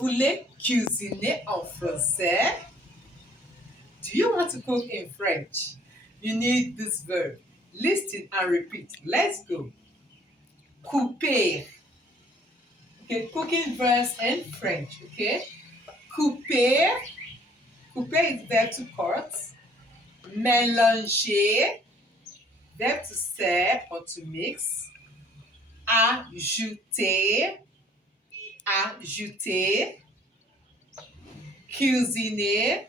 voulez cuisiner en français? Do you want to cook in French? You need this verb. Listen and repeat. Let's go. Couper. Okay, cooking verbs in French. Okay. Couper. Couper is verb to cut. Mélanger. Verb to stir or to mix. Ajouter. Ajouter. Cuisiner.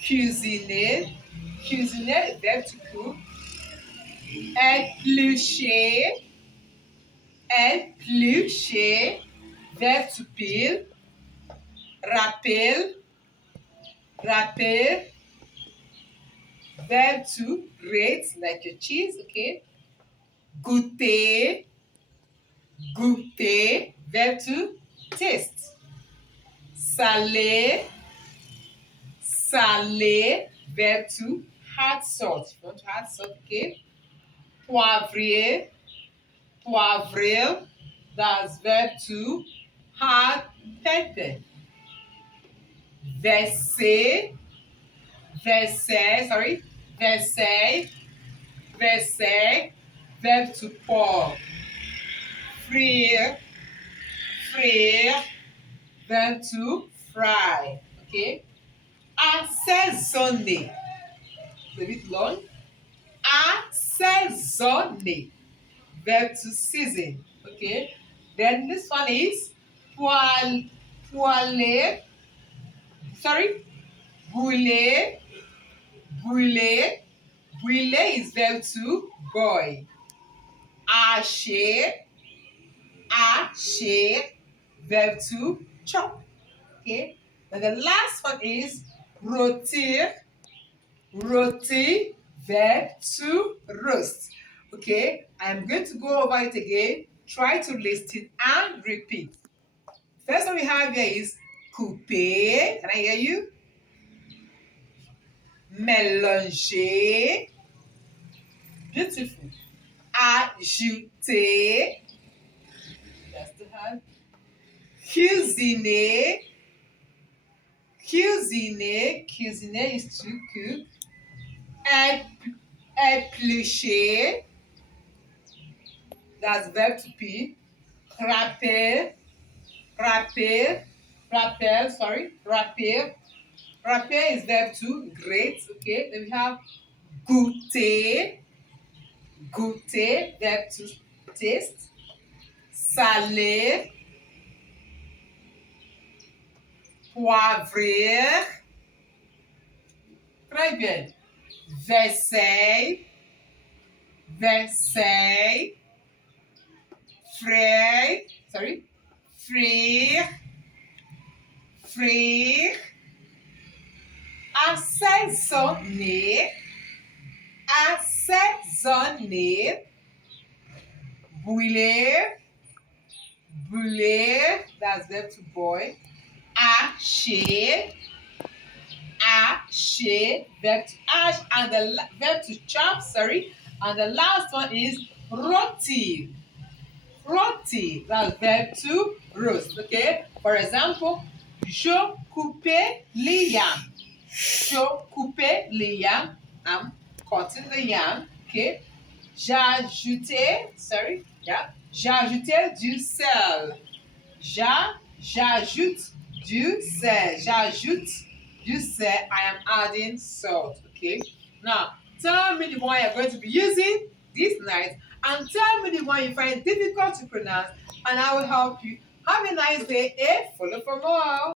Cuisiner. Cuisiner is verb to cook. Éplucher. Éplucher. Verb to peel. Rappel. Rappel. Verb to grate, like your cheese, okay? Goûter. Goûter. Verb to taste. Saler. Saler. Verb to add salt. You want to add salt, okay? Poivrier. Poivrer. That's verb to add pepper. Verser. Verser. Sorry. Verser. Verser. Verb to pour. Frire. Frire. Verb to fry. Okay. Assaisonner. It's a bit long. Assaisonner. Verb to season. Okay. Then this one is poêler. Sorry. Brûler. Brûler. Brûler is verb to boil. Hacher. Hacher. Verb to chop. Okay. And the last one is rôtir. Rôtir. Verb to roast. Okay. I'm going to go over it again. Try to listen and repeat. First one we have here is couper. Can I hear you? Mélanger. Beautiful. Ajouter. That's the hand. Cuisiner. Cuisiner. Cuisiner is to cook. Éplucher. That's verb to peel. Rappel. Rappel. Rappel, sorry. Rappel. Rappel is verb to grate. Okay. Then we have goûter. Goûter, verb to taste. Saler. Poivrer. Très bien. Verser. Verser. Frire. Sorry. Frire. Frire. Assaisonner. Assaisonner. Brûler. Brûler. That's verb to boil. Hacher. Hacher. Verb to hash. And the verb to chop. Sorry. And the last one is rôtir. Rôtir. That's verb to roast. Okay. For example, je coupais les yams. Je coupais les yams. I'm cutting the yam. Okay. J'ajoutais. Sorry. Yeah. J'ajoutais du sel. J'ajoute du sel. J'ajoute du sel. I am adding salt. Okay. Now, tell me the one you're going to be using this night, and tell me the one you find difficult to pronounce, and I will help you. Have a nice day and follow for more.